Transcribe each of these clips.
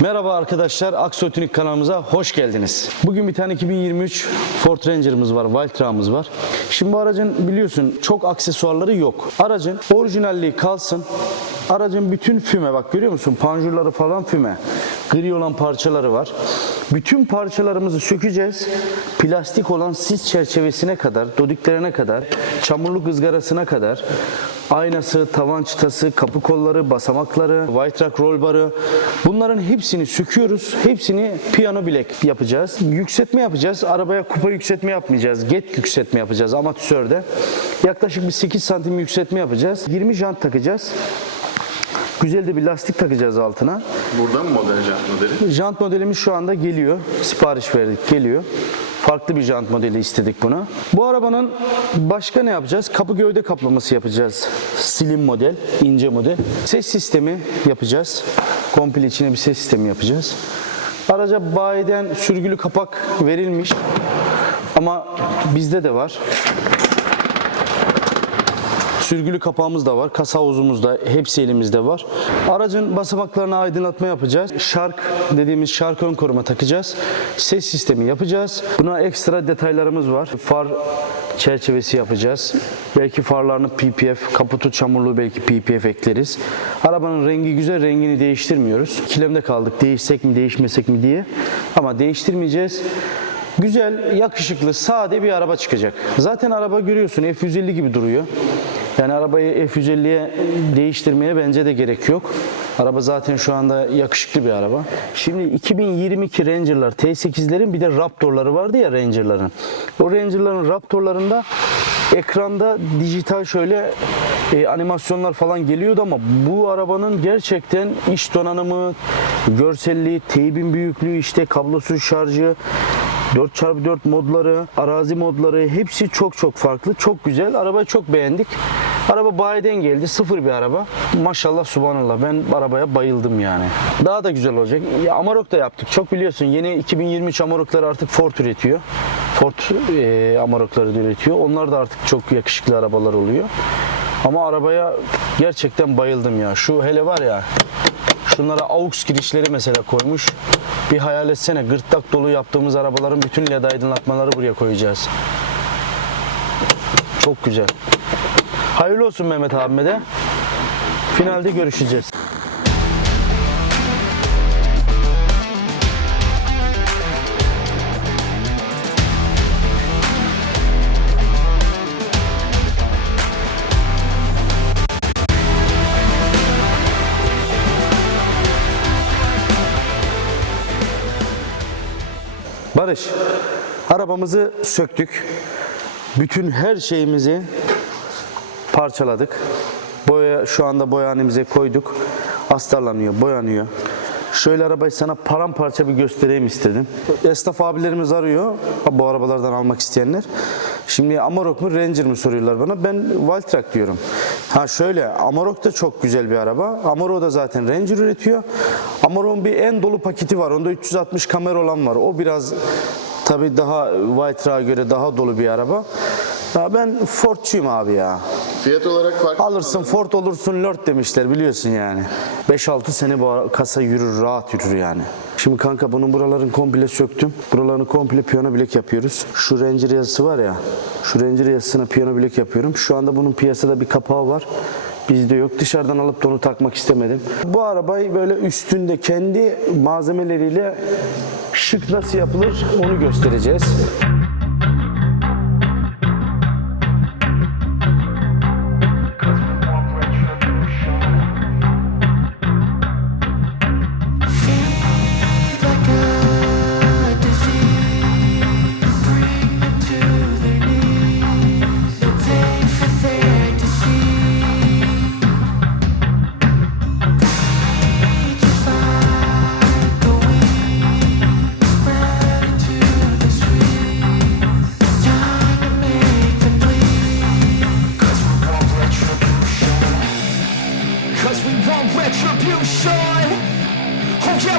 Merhaba arkadaşlar, Aksotunik kanalımıza hoş geldiniz. Bugün bir tane 2023 Ford Ranger'ımız var, Valtra'mız var. Şimdi bu aracın biliyorsun çok aksesuarları yok. Aracın orijinalliği kalsın. Aracın bütün füme bak görüyor musun? Panjurları falan füme. Gri olan parçaları var. Bütün parçalarımızı sökeceğiz. Plastik olan sis çerçevesine kadar, dodiklerine kadar, çamurluk ızgarasına kadar aynası, tavan çıtası, kapı kolları, basamakları, white rock roll barı bunların hepsini söküyoruz. Hepsini piyano bilek yapacağız. Yükseltme yapacağız. Arabaya kupa yükseltme yapmayacağız. Get yükseltme yapacağız amatörde. Yaklaşık bir 8 santim yükseltme yapacağız. 20 jant takacağız. Güzel de bir lastik takacağız altına. Burada mı model jant modeli? Jant modelimiz şu anda geliyor. Sipariş verdik, geliyor. Farklı bir jant modeli istedik buna. Bu arabanın başka ne yapacağız? Kapı gövde kaplaması yapacağız. Slim model, ince model. Ses sistemi yapacağız. Komple içine bir ses sistemi yapacağız. Araca bayiden sürgülü kapak verilmiş. Ama bizde de var. Sürgülü kapağımız da var, kasa havuzumuz da hepsi elimizde var. Aracın basamaklarına aydınlatma yapacağız. Şark dediğimiz şark ön koruma takacağız. Ses sistemi yapacağız. Buna ekstra detaylarımız var. Far çerçevesi yapacağız. Belki farlarını PPF, kaputu çamurluğu belki PPF ekleriz. Arabanın rengi güzel, rengini değiştirmiyoruz. Kilemde kaldık, değişsek mi değişmesek mi diye. Ama değiştirmeyeceğiz. Güzel, yakışıklı, sade bir araba çıkacak. Zaten araba görüyorsun F150 gibi duruyor. Yani arabayı F150'ye değiştirmeye bence de gerek yok. Araba zaten şu anda yakışıklı bir araba. Şimdi 2022 Ranger'lar, T8'lerin bir de Raptor'ları vardı ya Ranger'ların. O Ranger'ların Raptor'larında ekranda dijital şöyle e, animasyonlar falan geliyordu ama bu arabanın gerçekten iç donanımı, görselliği, teybin büyüklüğü, işte kablosuz şarjı, 4x4 modları, arazi modları hepsi çok çok farklı. Çok güzel. Arabayı çok beğendik. Araba bayiden geldi. Sıfır bir araba. Maşallah subhanallah. Ben arabaya bayıldım yani. Daha da güzel olacak. Ya, Amarok da yaptık. Çok biliyorsun yeni 2023 Amarok'ları artık Ford üretiyor. Ford e, Amarok'ları da üretiyor. Onlar da artık çok yakışıklı arabalar oluyor. Ama arabaya gerçekten bayıldım ya. Şu hele var ya Şunlara AUX girişleri mesela koymuş. Bir hayal etsene gırtlak dolu yaptığımız arabaların bütün led aydınlatmaları buraya koyacağız. Çok güzel. Hayırlı olsun Mehmet abime de. Finalde görüşeceğiz. Barış, arabamızı söktük. Bütün her şeyimizi parçaladık. Boya şu anda boyanemize koyduk. Astarlanıyor, boyanıyor. Şöyle arabayı sana paramparça bir göstereyim istedim. Esnaf abilerimiz arıyor bu arabalardan almak isteyenler. Şimdi Amarok mu Ranger mi soruyorlar bana. Ben Valtrak diyorum. Ha şöyle Amarok da çok güzel bir araba. Amarok da zaten Ranger üretiyor. Amarok'un bir en dolu paketi var. Onda 360 kamera olan var. O biraz tabii daha Valtrak'a göre daha dolu bir araba. Ya ben Ford'çuyum abi ya. Fiyat olarak farklı. Alırsın Ford olursun Lord demişler biliyorsun yani. 5-6 sene bu kasa yürür rahat yürür yani. Şimdi kanka bunun buraların komple söktüm. Buralarını komple piyano bilek yapıyoruz. Şu Ranger yazısı var ya. Şu Ranger yazısına piyano bilek yapıyorum. Şu anda bunun piyasada bir kapağı var. Bizde yok. Dışarıdan alıp da onu takmak istemedim. Bu arabayı böyle üstünde kendi malzemeleriyle şık nasıl yapılır onu göstereceğiz.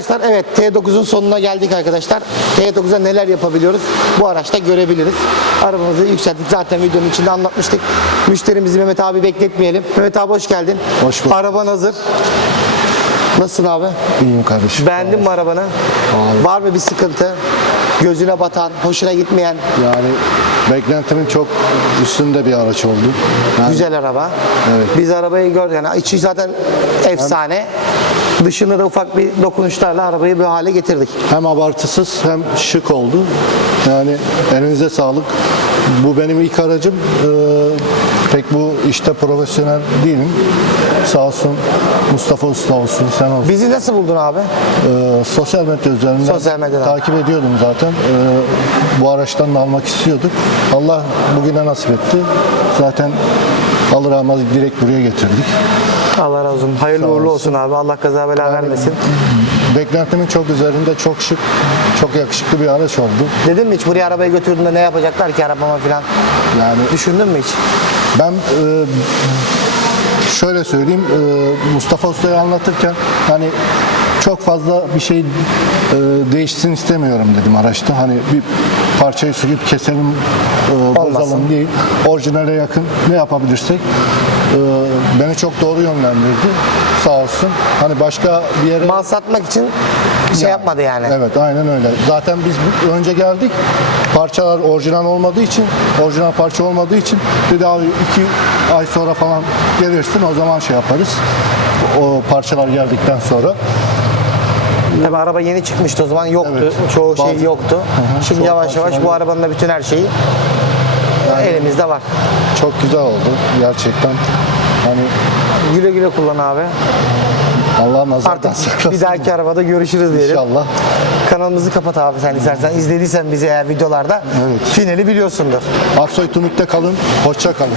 Arkadaşlar evet T9'un sonuna geldik arkadaşlar. T9'a neler yapabiliyoruz bu araçta görebiliriz. Arabamızı yükselttik zaten videonun içinde anlatmıştık. Müşterimizi Mehmet abi bekletmeyelim. Mehmet abi hoş geldin. Hoş bulduk. Araban hazır. Nasılsın abi? İyiyim kardeşim. Beğendin mi arabanı? Abi. Var mı bir sıkıntı? Gözüne batan, hoşuna gitmeyen Yani beklentimin çok üstünde bir araç oldu. Yani güzel araba. Evet. Biz arabayı gördük. Yani içi zaten efsane. Dışında da ufak bir dokunuşlarla arabayı bu hale getirdik. Hem abartısız hem şık oldu. Yani elinize sağlık. Bu benim ilk aracım. Ee, pek bu işte profesyonel değilim. Sağ olsun Mustafa Usta olsun, sen olsun. Bizi nasıl buldun abi? Ee, sosyal medya üzerinden Sosyal medyadan. takip ediyordum zaten. Ee, bu araçtan da almak istiyorduk. Allah bugüne nasip etti. Zaten alır almaz direkt buraya getirdik. Allah razı olsun. Hayırlı Sağ uğurlu olasın. olsun abi. Allah kaza bela vermesin. Beklentimin çok üzerinde, çok şık, çok yakışıklı bir araç oldu. Dedin mi hiç buraya arabayı götürdüğünde ne yapacaklar ki arabama falan? Yani Düşündün mü hiç? ben e, şöyle söyleyeyim, e, Mustafa Usta'yı anlatırken hani çok fazla bir şey e, değişsin istemiyorum dedim araçta. Hani bir parçayı söküp keselim, e, bozalım değil. Orijinale yakın ne yapabilirsek e, beni çok doğru yönlendirdi. Sağ olsun. Hani başka bir yere Mal satmak için bir şey yapmadı yani. Evet aynen öyle. Zaten biz bu- önce geldik. Parçalar orijinal olmadığı için, orijinal parça olmadığı için dedi abi iki ay sonra falan gelirsin o zaman şey yaparız. O parçalar geldikten sonra. Tabii araba yeni çıkmıştı o zaman yoktu. Evet. Çoğu şey Bazı- yoktu. hı. Şimdi Çoğu yavaş yavaş bu arabanın da bütün her şeyi elimizde var. Çok güzel oldu gerçekten. Hani Güle güle kullan abi. Allah nazardan Artık saklasın. bir dahaki arabada görüşürüz diyelim. İnşallah. Kanalımızı kapat abi sen istersen. İzlediysen bizi eğer videolarda Evet. finali biliyorsundur. Aksoy Tunuk'ta kalın. Hoşça kalın.